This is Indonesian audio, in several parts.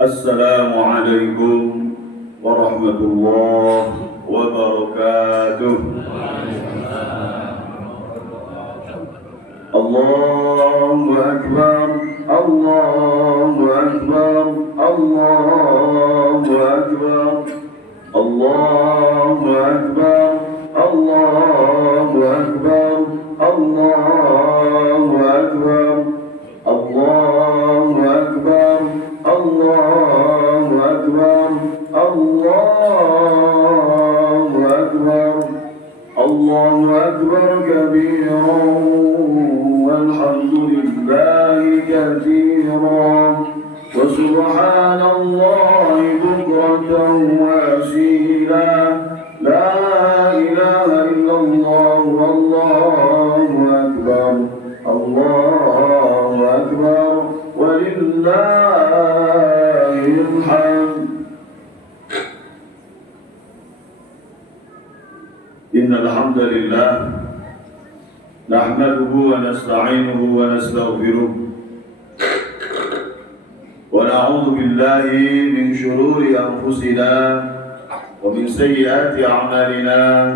Assalamualaikum warahmatullahi wabarakatuh. Allahu Akbar, Allahu Akbar, Allahu Akbar, Allahu Akbar, Allahu Akbar, Allahu Akbar, Allahu Akbar, Allahu Akbar, Allahu Akbar, Allahu Akbar kabiran walhamdulillahi katsiran wa subhanallahi bukratan wa asila. La ilaha illallah wallahu akbar, Allahu akbar walillahil hamd. Innal hamdalillah nahmaduhu wa nasta'inuhu wa nastaghfiruh wa na'udzu billahi min shururi anfusina wa min sayyiati a'malina.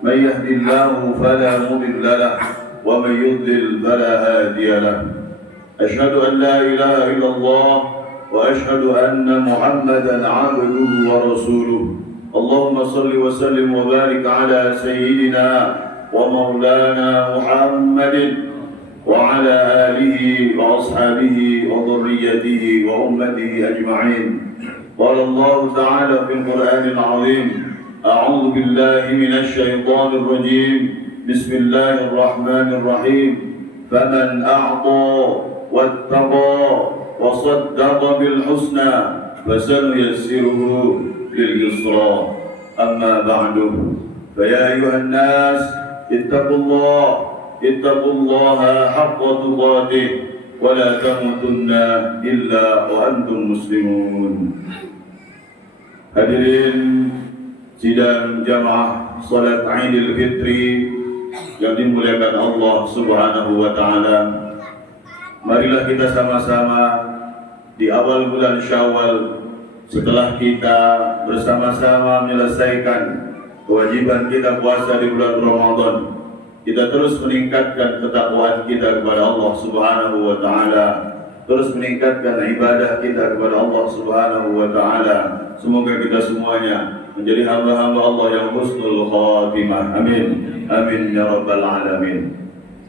Man yahdihillahu fala mudilla lahu wa man yudlil fala hadiya lahu. Asyhadu an la ilaha illallah wa asyhadu anna Muhammadan 'abduhu wa rasuluh. Allahumma salli wa sallim wa barik ala sayyidina wa maulana Muhammadin wa ala alihi wa ashabihi wa dhurriyyatihi wa ummatihi ajma'in. Qala Allah ta'ala fil Qur'anil 'azim, a'udzu billahi minasy syaithanir rajim. Bismillahir rahim. Faman a'ta wattaqa wa saddaqa bil husna fasanuyassiruhu lil yusra. Amma ba'du. Fa ya ayuhan nas ittaqullaha haqqa tuqatih wa la tamutunna illa wa antum muslimun. Hadirin sidang jamaah salat Idul Fitri yang dimuliakan Allah Subhanahu wa taala. Marilah kita sama-sama di awal bulan Syawal, setelah kita bersama-sama menyelesaikan kewajiban kita puasa di bulan Ramadan, kita terus meningkatkan ketakwaan kita kepada Allah Subhanahu wa taala, terus meningkatkan ibadah kita kepada Allah Subhanahu wa taala. Semoga kita semuanya menjadi hamba-hamba Allah yang husnul khatimah. Amin. Amin ya rabbal alamin.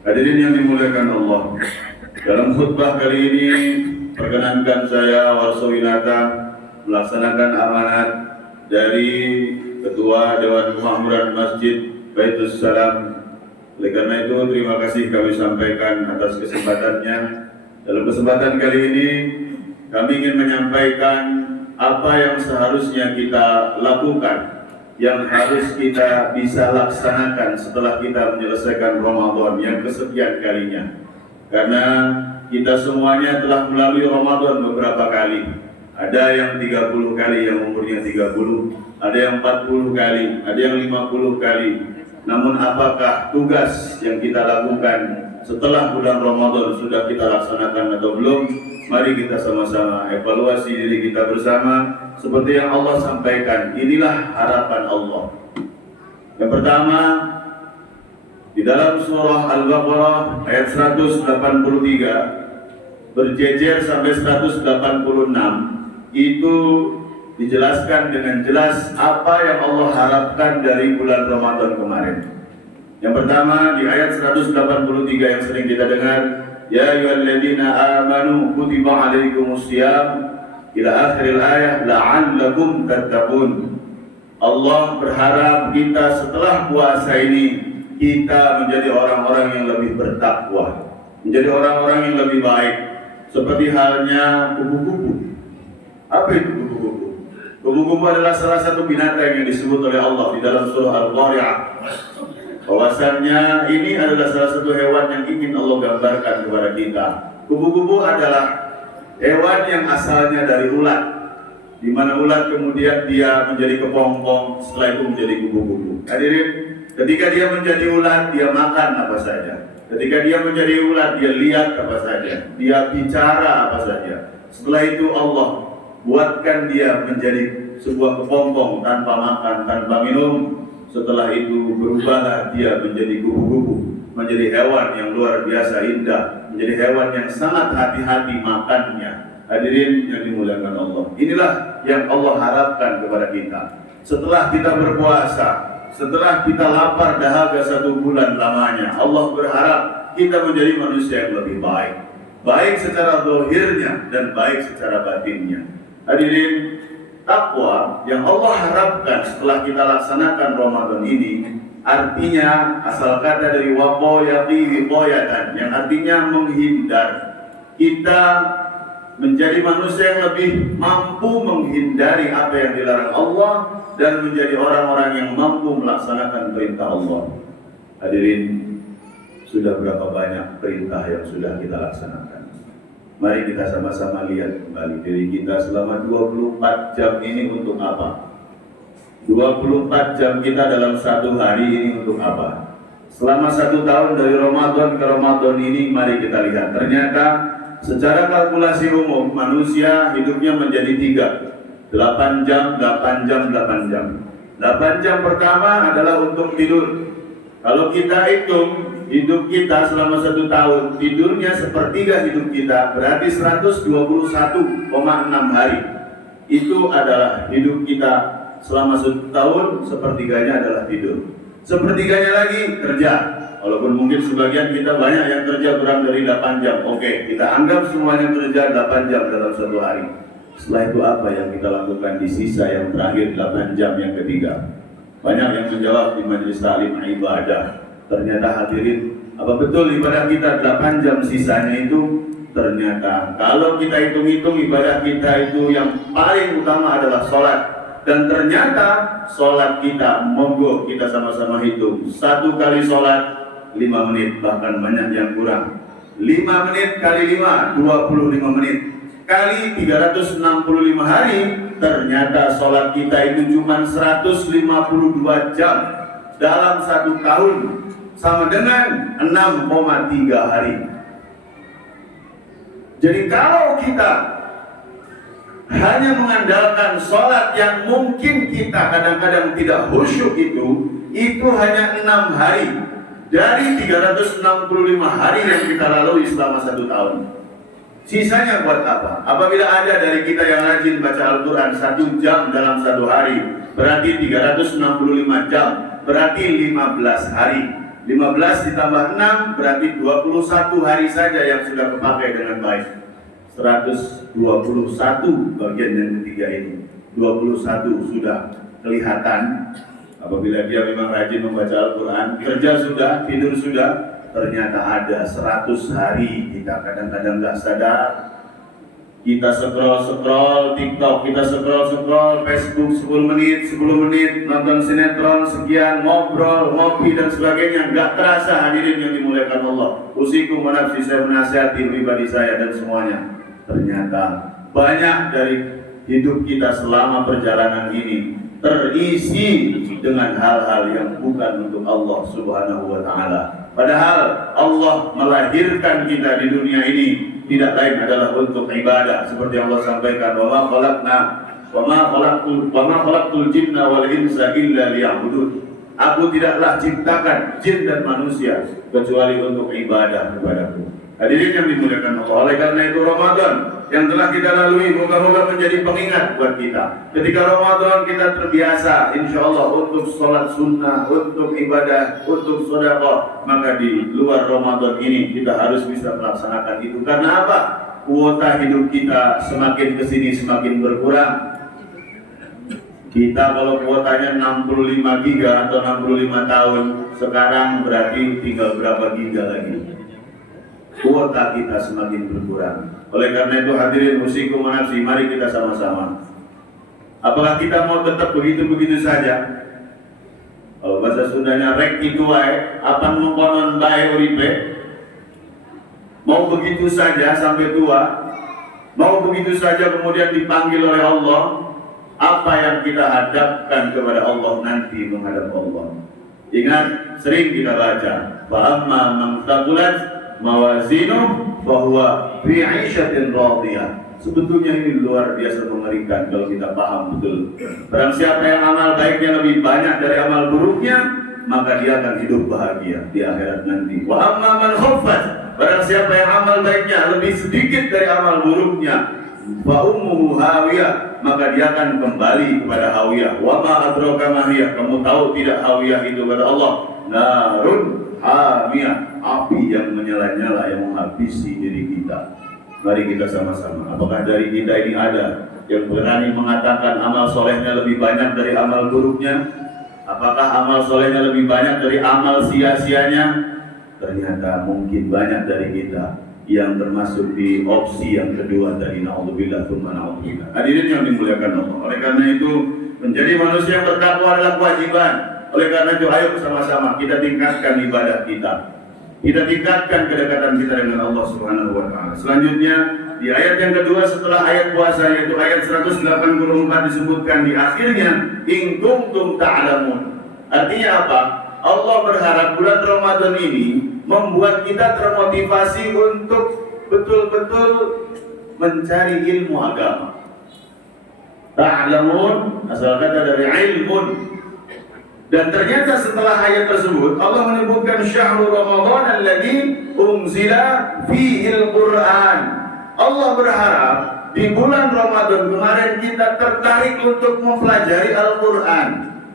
Hadirin yang dimuliakan Allah, dalam khutbah kali ini perkenankan saya Warsoinata melaksanakan amanat dari Ketua Dewan Kemakmuran Masjid Baitus Salam. Oleh karena itu, terima kasih kami sampaikan atas kesempatannya. Dalam kesempatan kali ini, kami ingin menyampaikan apa yang seharusnya kita lakukan, yang harus kita bisa laksanakan setelah kita menyelesaikan Ramadan yang kesekian kalinya. Karena kita semuanya telah melalui Ramadan beberapa kali. Ada yang 30 kali, yang umurnya 30, ada yang 40 kali, ada yang 50 kali. Namun apakah tugas yang kita lakukan setelah bulan Ramadan sudah kita laksanakan atau belum? Mari kita sama-sama evaluasi diri kita bersama. Seperti yang Allah sampaikan, inilah harapan Allah. Yang pertama, di dalam surah Al-Baqarah ayat 183 berjejer sampai 186, itu dijelaskan dengan jelas apa yang Allah harapkan dari bulan Ramadan kemarin. Yang pertama, di ayat 183 yang sering kita dengar, ya ayyuhalladzina amanu kutiba alaikumusiyam, ila akhiril ayat la'allakum tattaqun. Allah berharap kita setelah puasa ini kita menjadi orang-orang yang lebih bertakwa, menjadi orang-orang yang lebih baik. Seperti halnya kupu-kupu. Apa itu kupu-kupu? Kupu-kupu adalah salah satu binatang yang disebut oleh Allah di dalam surah Al-Qari'ah. Bahwasannya ini adalah salah satu hewan yang ingin Allah gambarkan kepada kita. Kupu-kupu adalah hewan yang asalnya dari ulat, di mana ulat kemudian dia menjadi kepompong, setelah itu menjadi kupu-kupu. Hadirin, ketika dia menjadi ulat, dia makan apa saja. Ketika dia menjadi ulat, dia lihat apa saja, dia bicara apa saja. Setelah itu Allah buatkan dia menjadi sebuah kepompong tanpa makan, tanpa minum. Setelah itu berubahlah dia menjadi kupu-kupu, menjadi hewan yang luar biasa indah, menjadi hewan yang sangat hati-hati makannya. Hadirin yang dimuliakan Allah, inilah yang Allah harapkan kepada kita. Setelah kita berpuasa, setelah kita lapar dahaga 1 bulan lamanya, Allah berharap kita menjadi manusia yang lebih baik, baik secara zahirnya dan baik secara batinnya. Hadirin, takwa yang Allah harapkan setelah kita laksanakan Ramadan ini, artinya asal kata dari waqayati wiqayatan, yang artinya menghindar. Kita menjadi manusia yang lebih mampu menghindari apa yang dilarang Allah dan menjadi orang-orang yang mampu melaksanakan perintah Allah. Hadirin, sudah berapa banyak perintah yang sudah kita laksanakan? Mari kita sama-sama lihat kembali diri kita selama 24 jam ini untuk apa? 24 jam kita dalam 1 hari ini untuk apa? Selama 1 tahun dari Ramadan ke Ramadan ini, mari kita lihat. Ternyata secara kalkulasi umum manusia hidupnya menjadi 3, 8 jam, 8 jam, 8 jam. 8 jam pertama adalah untuk tidur. Kalau kita hitung hidup kita selama 1 tahun, tidurnya sepertiga hidup kita, berarti 121,6 hari. Itu adalah hidup kita selama 1 tahun, sepertiganya adalah tidur. Sepertiganya lagi kerja. Walaupun mungkin sebagian kita banyak yang kerja kurang dari 8 jam. Oke, kita anggap semuanya kerja 8 jam dalam 1 hari. Setelah itu apa yang kita lakukan di sisa yang terakhir 8 jam yang ketiga? Banyak yang menjawab di majelis taklim ibadah. Ternyata hadirin, apa betul ibadah kita 8 jam sisanya itu? Ternyata kalau kita hitung-hitung ibadah kita itu yang paling utama adalah sholat. Dan ternyata sholat kita, monggo kita sama-sama hitung. 1 kali sholat 5 menit, bahkan banyak yang kurang. 5 menit kali 5, 25 menit. Kali 365 hari, ternyata sholat kita itu cuma 152 jam dalam 1 tahun, sama dengan 6,3 hari. Jadi kalau kita hanya mengandalkan sholat yang mungkin kita kadang-kadang tidak khusyuk itu hanya 6 hari dari 365 hari yang kita lalui selama 1 tahun. Sisanya buat apa? Apabila ada dari kita yang rajin baca Al-Quran 1 jam dalam 1 hari, berarti 365 jam, berarti 15 hari. 15 ditambah 6 berarti 21 hari saja yang sudah kepakai dengan baik. 121 bagian yang ketiga ini, 21 sudah kelihatan. Apabila dia memang rajin membaca Al-Quran, kerja sudah, tidur sudah. Ternyata ada 100 hari kita kadang-kadang gak sadar. Kita scroll TikTok, kita scroll Facebook 10 menit, nonton sinetron sekian, ngobrol, ngopi dan sebagainya. Gak terasa hadirin yang dimuliakan Allah. Usikum wa nafsi, saya menasihati pribadi saya dan semuanya. Ternyata banyak dari hidup kita selama perjalanan ini terisi dengan hal-hal yang bukan untuk Allah Subhanahu wa Ta'ala. Padahal Allah melahirkan kita di dunia ini tidak lain adalah untuk ibadah, seperti Allah sampaikan, wa ma khalaqtul jinna wal insa illa liya'budun. Aku tidaklah ciptakan jin dan manusia kecuali untuk ibadah kepadaku. Hadirin yang dimuliakan Allah, oleh karena itu Ramadan yang telah kita lalui moga-moga menjadi pengingat buat kita. Ketika Ramadan kita terbiasa insya Allah untuk sholat sunnah, untuk ibadah, untuk sedekah, maka di luar Ramadan ini kita harus bisa melaksanakan itu. Karena apa? Kuota hidup kita semakin kesini semakin berkurang. Kita kalau kuotanya 65 giga atau 65 tahun, sekarang berarti tinggal berapa giga lagi? Kuota kita semakin berkurang. Oleh karena itu hadirin usikum wa nafsi, mari kita sama-sama. Apakah kita mau tetap begitu-begitu saja? Kalau bahasa Sundanya rek itu wae, apan mengkonon bae uripe. Mau begitu saja sampai tua? Mau begitu saja kemudian dipanggil oleh Allah? Apa yang kita hadapkan kepada Allah nanti menghadap Allah? Ingat, sering kita baca, wa amma man thaqulat mawazinu bahwa fi 'ishatin radiyah. Sebetulnya ini luar biasa mengerikan kalau kita paham betul. Barang siapa yang amal baiknya lebih banyak dari amal buruknya, maka dia akan hidup bahagia di akhirat nanti. Wa amma man khaffat, barang siapa yang amal baiknya lebih sedikit dari amal buruknya, fa ummuhu hawiyah, maka dia akan kembali kepada hawiyah. Wa ma adraka ma hiya, kamu tahu tidak hawiyah itu kata Allah? Narun hamiyah, api yang menyala-nyala yang menghabisi diri kita. Mari kita sama-sama, apakah dari kita ini ada yang berani mengatakan amal solehnya lebih banyak dari amal buruknya? Apakah amal solehnya lebih banyak dari amal sia-sianya? Ternyata mungkin banyak dari kita yang termasuk di opsi yang kedua dari na'udzubillah tsumma na'udzubillah. Hadirin yang dimuliakan Allah. Oleh karena itu, menjadi manusia yang bertakwa adalah kewajiban. Oleh karena itu, ayo bersama-sama kita tingkatkan ibadah kita. Kita tingkatkan kedekatan kita dengan Allah Subhanahu wa taala. Selanjutnya, di ayat yang kedua setelah ayat puasa, yaitu ayat 184 disebutkan di akhirnya in kuntum ta'lamun. Artinya apa? Allah berharap bulan Ramadan ini membuat kita termotivasi untuk betul-betul mencari ilmu agama. Ta'lamun asal kata dari ilmun. Dan ternyata setelah ayat tersebut Allah menyebutkan syahrul Ramadan alladzi unzila fihil Qur'an. Allah berharap di bulan Ramadan kemarin kita tertarik untuk mempelajari Al-Qur'an.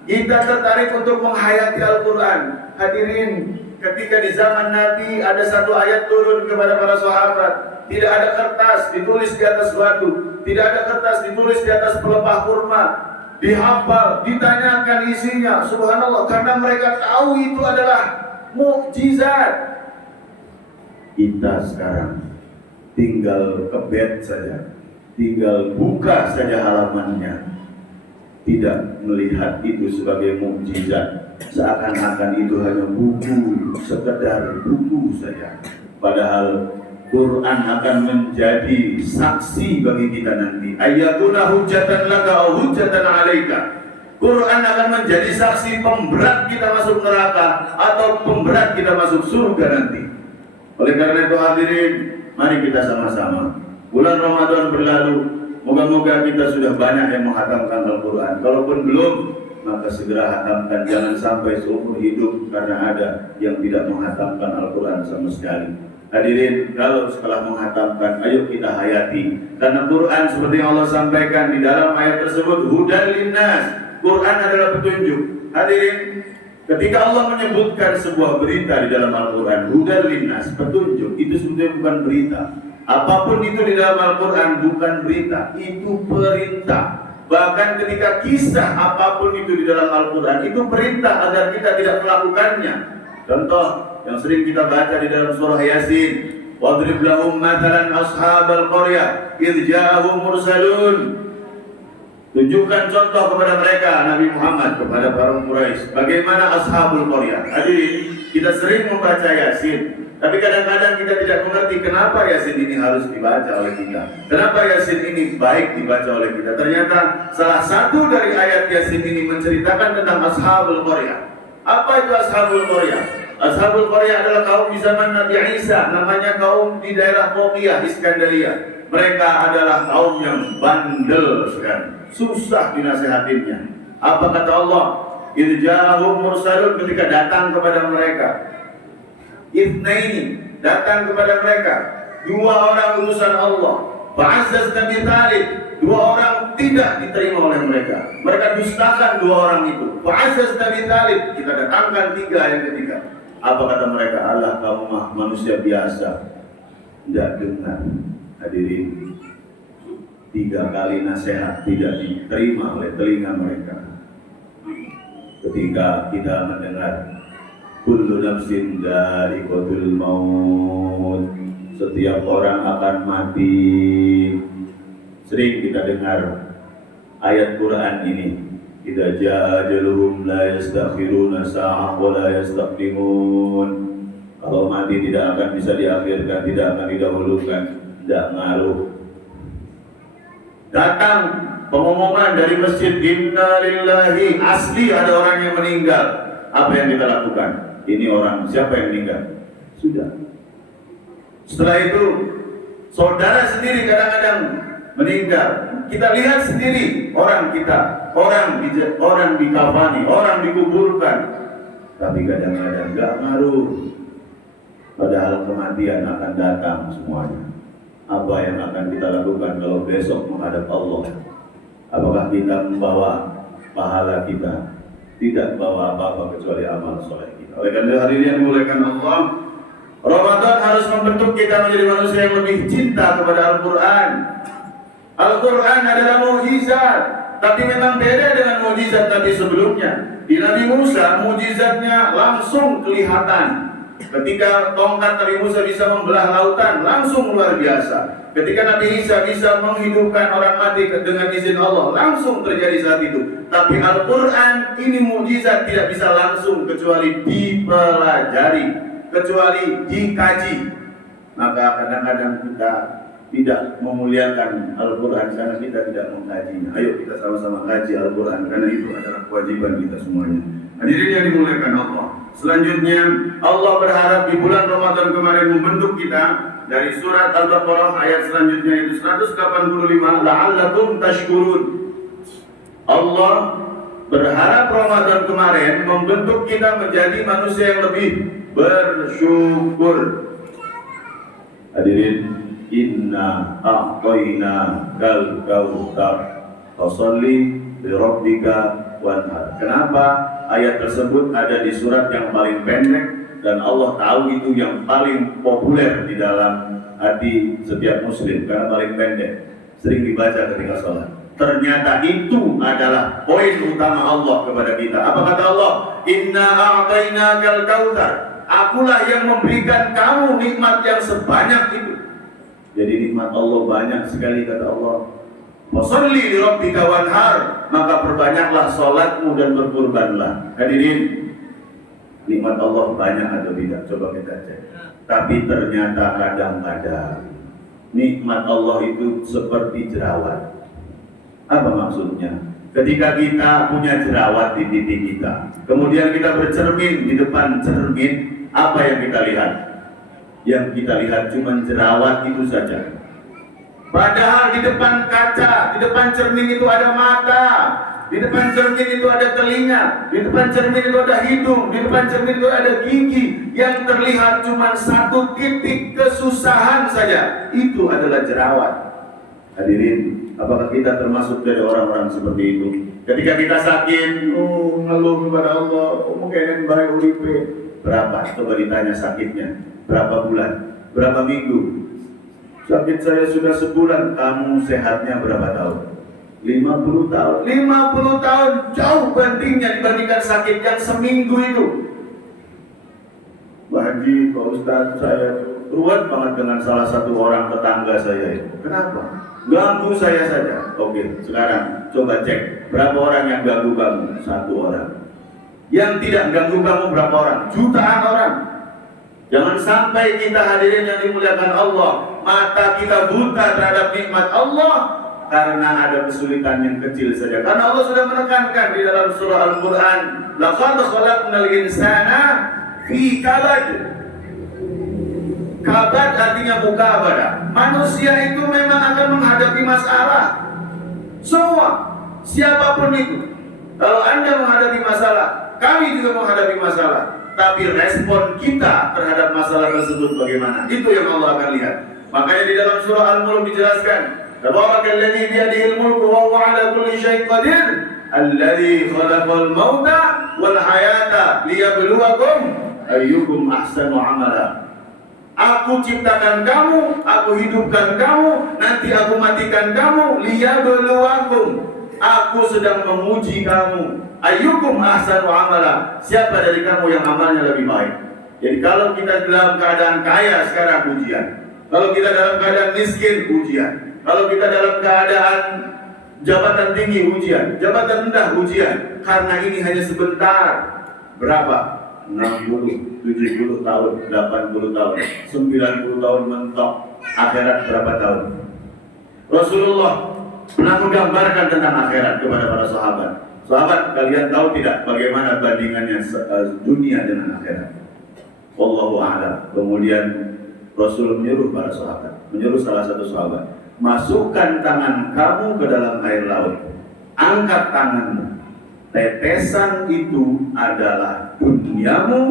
Kita tertarik untuk menghayati Al-Qur'an. Hadirin, ketika di zaman Nabi ada satu ayat turun kepada para sahabat, tidak ada kertas ditulis di atas batu, tidak ada kertas ditulis di atas pelepah kurma, dihafal, ditanyakan isinya, subhanallah, karena mereka tahu itu adalah mukjizat. Kita sekarang tinggal kebet saja, tinggal buka saja halamannya, tidak melihat itu sebagai mukjizat, seakan-akan itu hanya buku, sekedar buku saja. Padahal Quran akan menjadi saksi bagi kita nanti. Ayatuna hujatan laka au hujatan alaika. Quran akan menjadi saksi pemberat kita masuk neraka atau pemberat kita masuk surga nanti. Oleh karena itu hadirin, mari kita sama-sama. Bulan Ramadan berlalu, moga-moga kita sudah banyak yang menghatamkan Al-Quran. Kalaupun belum, maka segera hatamkan. Jangan sampai seumur hidup karena ada yang tidak menghatamkan Al-Quran sama sekali. Hadirin, kalau setelah menghatamkan, ayo kita hayati. Karena Quran seperti yang Allah sampaikan di dalam ayat tersebut, hudal linnas. Quran adalah petunjuk. Hadirin, ketika Allah menyebutkan sebuah berita di dalam Al-Quran, hudal linnas, petunjuk, itu sebetulnya bukan berita. Apapun itu di dalam Al-Quran bukan berita, itu perintah. Bahkan ketika kisah apapun itu di dalam Al-Quran, itu perintah agar kita tidak melakukannya. Contoh yang sering kita baca di dalam surah Yasin, wadrib lahum mathalan ashabal qaryah idh ja'ahum mursalun. Tunjukkan contoh kepada mereka, Nabi Muhammad, kepada para Quraisy, bagaimana ashabul qaryah. Hadirin, kita sering membaca Yasin, tapi kadang-kadang kita tidak mengerti kenapa Yasin ini harus dibaca oleh kita. Kenapa Yasin ini baik dibaca oleh kita. Ternyata salah satu dari ayat Yasin ini menceritakan tentang ashabul qaryah. Apa itu ashabul qaryah? Ashabul qaryah adalah kaum di zaman Nabi Isa, namanya kaum di daerah Phokia, Iskandaria. Mereka adalah kaum yang bandel sekali, susah dinasehatinya. Apa kata Allah? Idh ja'ahum mursalun, ketika datang kepada mereka. Itsnaini, datang kepada mereka dua orang utusan Allah. Fa'azzaz Nabi Talib, dua orang tidak diterima oleh mereka. Mereka dustakan dua orang itu. Fa'azzaz Nabi Talib, kita datangkan tiga yang ketiga. Apa kata mereka? Allah, kamu mah manusia biasa. Tidak dengar. Hadirin, tiga kali nasihat tidak diterima oleh telinga mereka. Ketika kita mendengar kullu nafsin dha'iqatul maut, setiap orang akan mati. Sering kita dengar ayat Quran ini, idza jaa ajaluhum la yastakhiruna sa'ah wa la yastaqdimun. Kalau mati tidak akan bisa diakhirkan, tidak akan didahulukan, tidak ngaruh. Datang pengumuman dari masjid, inna lillahi, asli ada orang yang meninggal. Apa yang kita lakukan? Ini orang, siapa yang meninggal? Sudah. Setelah itu, saudara sendiri kadang-kadang meninggal. Kita lihat sendiri orang dikafani, orang dikuburkan. Tapi kadang-kadang nggak ngaruh. Padahal kematian akan datang semuanya. Apa yang akan kita lakukan kalau besok menghadap Allah? Apakah kita membawa pahala kita? Tidak bawa apa-apa kecuali amal soleh kita. Oleh karena hari ini yang dimuliakan Allah, Ramadan harus membentuk kita menjadi manusia yang lebih cinta kepada Al-Quran. Al-Quran adalah mukjizat, tapi memang beda dengan mukjizat Nabi sebelumnya. Di Nabi Musa, mukjizatnya langsung kelihatan. Ketika tongkat Nabi Musa bisa membelah lautan, langsung luar biasa. Ketika Nabi Isa bisa menghidupkan orang mati dengan izin Allah, langsung terjadi saat itu. Tapi Al-Quran ini mukjizat, tidak bisa langsung kecuali dipelajari, kecuali dikaji. Maka kadang-kadang kita tidak memuliakan Al-Quran karena kita tidak mengkajinya. Ayo kita sama-sama kaji Al-Quran, karena itu adalah kewajiban kita semuanya. Hadirin yang dimuliakan Allah. Selanjutnya Allah berharap di bulan Ramadan kemarin membentuk kita dari surat Al-Baqarah ayat selanjutnya itu 185, la'allakum tashkurun. Allah berharap Ramadan kemarin membentuk kita menjadi manusia yang lebih bersyukur. Hadirin, inna a'tayna kal kautsar fasalli li rabbika wanhar. Kenapa ayat tersebut ada di surat yang paling pendek dan Allah tahu itu yang paling populer di dalam hati setiap muslim karena paling pendek, sering dibaca ketika sholat. Ternyata itu adalah poin utama Allah kepada kita. Apa kata Allah? Inna a'tayna kal kautsar. Akulah yang memberikan kamu nikmat yang sebanyak itu. Jadi nikmat Allah banyak sekali kata Allah. Washolli li rabbika wanhar, maka perbanyaklah salatmu dan berkurbanlah. Hadirin, nikmat Allah banyak atau tidak? Coba kita cek. Tapi ternyata kadang-kadang nikmat Allah itu seperti jerawat. Apa maksudnya? Ketika kita punya jerawat di pipi kita, kemudian kita bercermin di depan cermin, apa yang kita lihat? Yang kita lihat cuma jerawat itu saja. Padahal di depan kaca, di depan cermin itu ada mata, di depan cermin itu ada telinga, di depan cermin itu ada hidung, di depan cermin itu ada gigi. Yang terlihat cuma satu titik kesusahan saja, itu adalah jerawat. Hadirin, apakah kita termasuk dari orang-orang seperti itu? Ketika kita sakit, ngeluh kepada Allah, mungkin baik uripe. Berapa? Coba ditanya sakitnya. Berapa bulan? Berapa minggu? Sakit saya sudah sebulan. Kamu sehatnya berapa tahun? 50 tahun. 50 tahun jauh bandingnya dibandingkan sakit yang seminggu itu. Pak Haji, Pak Ustadz, saya ruwet banget dengan salah satu orang tetangga saya itu. Kenapa? Ganggu saya saja. Oke, sekarang coba cek berapa orang yang ganggu kamu? 1 orang. Yang tidak ganggu kamu berapa orang? Jutaan orang. Jangan sampai kita hadirin yang dimuliakan Allah, mata kita buta terhadap nikmat Allah karena ada kesulitan yang kecil saja. Karena Allah sudah menekankan di dalam surah Al-Quran, laqad khalaqnal insana fi kabad. Kabad artinya mukabadah. Manusia itu memang akan menghadapi masalah. Semua, siapapun itu. Kalau Anda menghadapi masalah, kami juga menghadapi masalah. Tapi respon kita terhadap masalah tersebut bagaimana? Itu yang Allah akan lihat. Makanya di dalam surah Al-Mulk dijelaskan, Tabarakalladzi biyadihil mulku wa huwa 'ala kulli syai'in qadir, alladzi khalaqal mauta wal hayata liyabluwakum ayyukum ahsanu 'amala. Aku ciptakan kamu, aku hidupkan kamu, nanti aku matikan kamu, liyabluwakum. Aku sedang menguji kamu. Ayyukum ahsanu amala. Siapa dari kamu yang amalnya lebih baik? Jadi kalau kita dalam keadaan kaya sekarang ujian. Kalau kita dalam keadaan miskin ujian. Kalau kita dalam keadaan jabatan tinggi ujian, jabatan rendah ujian. Karena ini hanya sebentar. Berapa? 60, 70 tahun, 80 tahun, 90 tahun mentok. Akhirat berapa tahun? Rasulullah pernah menggambarkan tentang akhirat kepada para sahabat. Sahabat, kalian tahu tidak bagaimana bandingannya dunia dengan akhirat? Wallahu a'lam. Kemudian Rasul menyuruh para sahabat, menyuruh salah satu sahabat, masukkan tangan kamu ke dalam air laut, angkat tanganmu, tetesan itu adalah duniamu,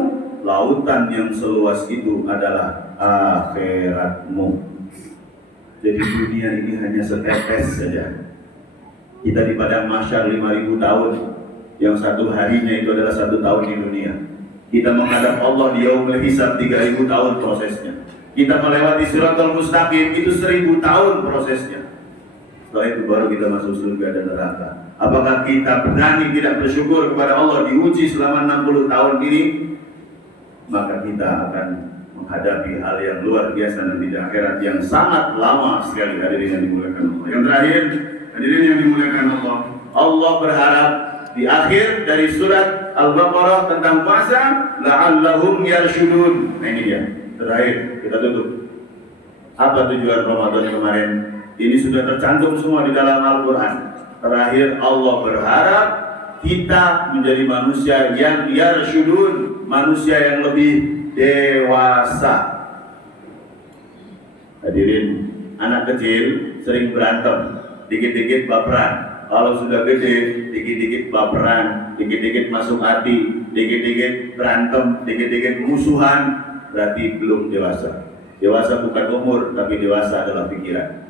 lautan yang seluas itu adalah akhiratmu. Jadi dunia ini hanya setetes saja. Kita di padang mahsyar 5.000 tahun, yang satu harinya itu adalah 1 tahun di dunia. Kita menghadap Allah di yaumul hisab 3.000 tahun prosesnya. Kita melewati siratal mustaqim itu 1.000 tahun prosesnya. Setelah itu baru kita masuk surga dan neraka. Apakah kita berani tidak bersyukur kepada Allah diuji selama 60 tahun ini? Maka kita akan menghadapi hal yang luar biasa nanti di akhirat yang sangat lama sekali. Hadirin yang dimuliakan Allah. Yang terakhir, hadirin yang dimuliakan Allah, Allah berharap di akhir dari surat Al-Baqarah tentang puasa, la'allahum yarshudun. Nah ini dia, terakhir kita tutup. Apa tujuan Ramadan kemarin? Ini sudah tercantum semua di dalam Al-Quran. Terakhir Allah berharap kita menjadi manusia yang yarshudun, manusia yang lebih dewasa. Hadirin, anak kecil sering berantem, dikit-dikit baperan. Kalau sudah gede, dikit-dikit baperan, dikit-dikit masuk hati, dikit-dikit berantem, dikit-dikit musuhan, berarti belum dewasa. Dewasa bukan umur, tapi dewasa adalah pikiran.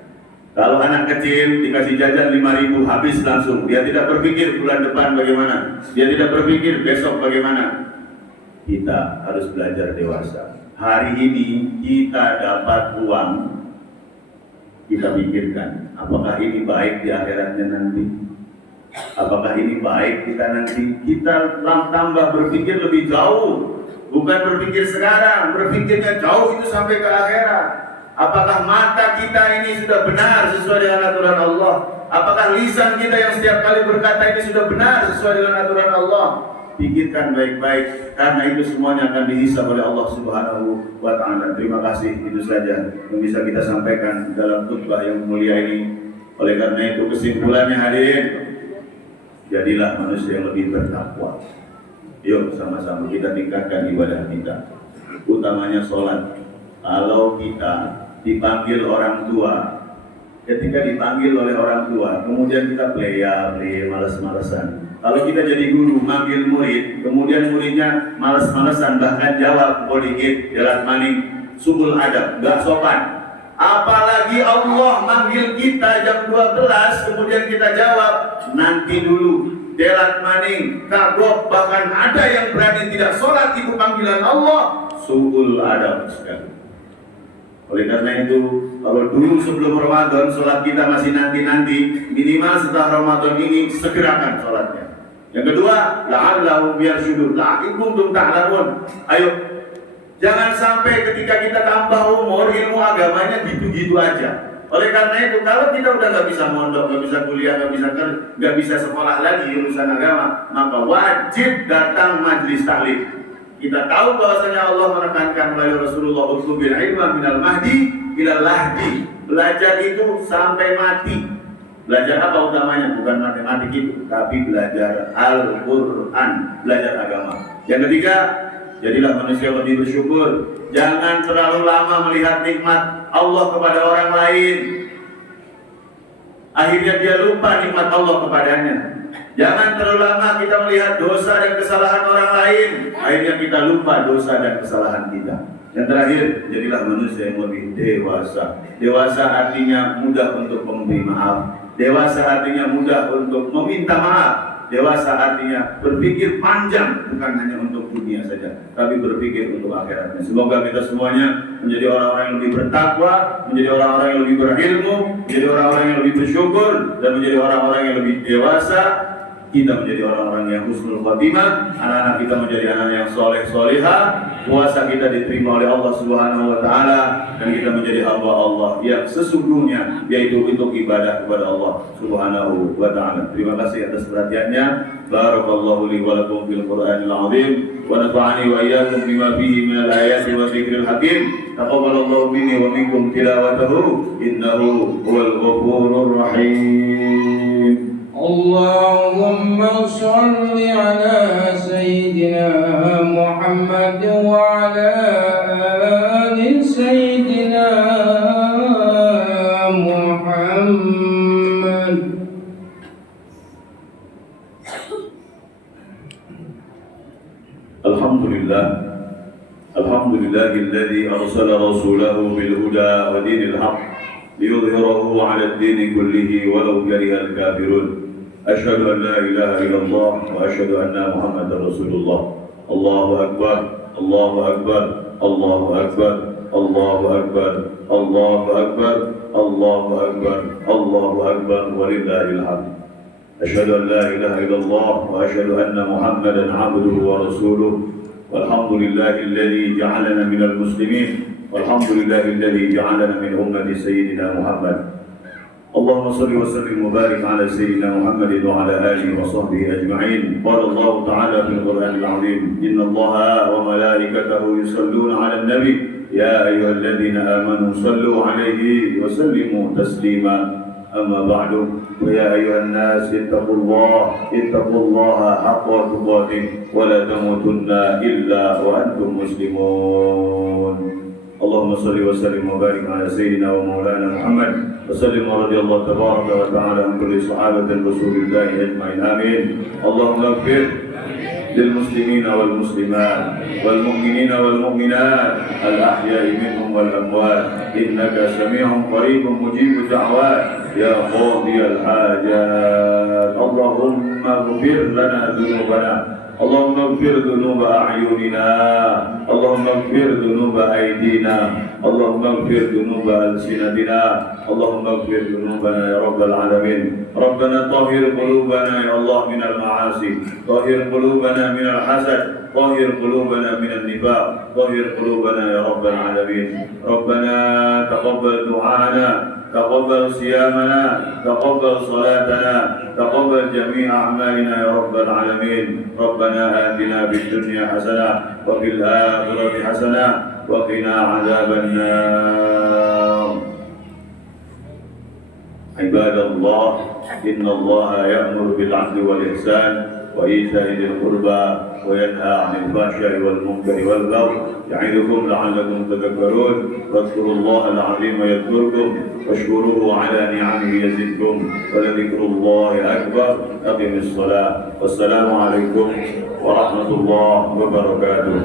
Kalau anak kecil dikasih jajan 5.000 habis langsung, dia tidak berpikir bulan depan bagaimana, dia tidak berpikir besok bagaimana. Kita harus belajar dewasa. Hari ini kita dapat uang, kita pikirkan, apakah ini baik di akhiratnya nanti? Apakah ini baik kita nanti? Kita tambah berpikir lebih jauh, bukan berpikir sekarang, berpikirnya jauh itu sampai ke akhirat. Apakah mata kita ini sudah benar sesuai dengan aturan Allah? Apakah lisan kita yang setiap kali berkata ini sudah benar sesuai dengan aturan Allah? Pikirkan baik-baik, karena itu semuanya akan dihisab oleh Allah Subhanahu wa Ta'ala. Terima kasih, itu saja yang bisa kita sampaikan dalam khutbah yang mulia ini. Oleh karena itu kesimpulannya hadirin, jadilah manusia yang lebih bertakwa. Yuk sama-sama kita tingkatkan ibadah kita, utamanya sholat. Kalau kita dipanggil orang tua, ketika dipanggil oleh orang tua, kemudian kita play, males-malesan. Kalau kita jadi guru, manggil murid, kemudian muridnya males-malesan, bahkan jawab, dikit, jalan maning, subul adab, gak sopan. Apalagi Allah manggil kita jam 12, kemudian kita jawab, nanti dulu, delat maning, kagok, bahkan ada yang berani tidak sholat itu panggilan Allah, subul adab sekali. Oleh karena itu, kalau dulu sebelum Ramadan sholat kita masih nanti-nanti, minimal setelah Ramadan ini segerakan sholatnya. Yang kedua, la'allahu yarshudun, la'in kuntum ta'lamun. Ayo, jangan sampai ketika kita tambah umur, ilmu agamanya gitu-gitu aja. Oleh karena itu, kalau kita udah nggak bisa mondok, nggak bisa kuliah, nggak bisa sekolah lagi urusan agama, maka wajib datang majelis taklim. Kita tahu bahwasanya Allah menekankan melalui Rasulullah utlubil ilma minal mahdi ilal lahdi. Belajar itu sampai mati. Belajar apa utamanya? Bukan matematik itu, tapi belajar Al-Quran, belajar agama. Yang ketiga, jadilah manusia lebih bersyukur. Jangan terlalu lama melihat nikmat Allah kepada orang lain, akhirnya dia lupa nikmat Allah kepadanya. Jangan terlalu lama kita melihat dosa dan kesalahan orang lain, akhirnya kita lupa dosa dan kesalahan kita. Yang terakhir, jadilah manusia yang lebih dewasa. Dewasa artinya mudah untuk memberi maaf. Dewasa artinya mudah untuk meminta maaf. Dewasa artinya berpikir panjang, bukan hanya untuk dunia saja, tapi berpikir untuk akhiratnya. Semoga kita semuanya menjadi orang-orang yang lebih bertakwa, menjadi orang-orang yang lebih berilmu, menjadi orang-orang yang lebih bersyukur, dan menjadi orang-orang yang lebih dewasa. Kita menjadi orang-orang yang husnul khatimah, anak-anak kita menjadi anak yang soleh-solehah, puasa kita diterima oleh Allah Subhanahu wa Ta'ala, dan kita menjadi hamba Allah yang sesungguhnya, yaitu untuk ibadah kepada Allah Subhanahu wa Ta'ala. Terima kasih atas perhatiannya. Barakallahu li wa lakum fil Qur'anil azim, wa nafa'ani wa iyyakum bima fihi minal ayati wa dzikril hakim. Taqabbalallahu minni wa minkum tilawatahu, innahu huwal ghafurur rahim. Allahumma salli ala Sayyidina Muhammad wa ala ali Sayyidina Muhammad. الحمد لله الذي أرسل رسوله بالهدى ودين الحق ليظهره على الدين كله ولو كره الكافرون. أشهد أن لا إله إلا الله وأشهد أن محمدا رسول الله. الله أكبر الله أكبر الله أكبر الله أكبر الله أكبر الله أكبر الله أكبر ولله الحمد. أشهد أن لا إله إلا الله وأشهد أن محمدا عبده ورسوله. والحمد لله الذي جعلنا من المسلمين والحمد لله الذي جعلنا من أمة سيدنا محمد. اللهم صل وسلم وبارك على سيدنا محمد وعلى آله وصحبه أجمعين. قال الله تعالى في القرآن العظيم: إن الله وملائكته يصلون على النبي يا أيها الذين آمنوا صلوا عليه وسلموا تسليما. أما بعد فيا أيها الناس اتقوا الله حق تقاته ولا تموتن إلا وأنتم مسلمون. اللهم صل وسلم وبارك على سيدنا ومولانا محمد وسلم ورضي الله تبارك وتعالى عن كل صحابة رسول الله أجمعين آمين. اللهم اغفر للمسلمين والمسلمات والمؤمنين والمؤمنات الأحياء منهم والأموات إنك سميع قريب مجيب الدعوات يا قاضي الحاجات. اللهم اغفر لنا ذنوبنا اللهم اغفر ذنوب أعيننا اللهم اغفر ذنوب أيدينا اللهم اغفر ذنوب ألسنتنا اللهم اغفر ذنوبنا يا رب العالمين. ربنا طهر قلوبنا يا الله من المعاصي، طهر قلوبنا من الحسد، طهر قلوبنا من النفاق، طهر قلوبنا يا رب العالمين. ربنا تقبل دعاءنا، تقبل صيامنا، تقبل صلاتنا، تقبل جميع أعمالنا يا رب العالمين. ربنا آتنا في الدنيا حسنة وفي الآخرة حسنة وقنا عذاب النار. عباد الله، إن الله يأمر بالعدل والإحسان وإيتاء ذي القربى وينهى عن الفحشاء والمنكر والبغي يعظكم لعلكم تذكرون. واذكروا الله العظيم يذكركم واشكروه على نعمه يزدكم ولذكر الله أكبر. أقم الصلاة والسلام عليكم ورحمة الله وبركاته.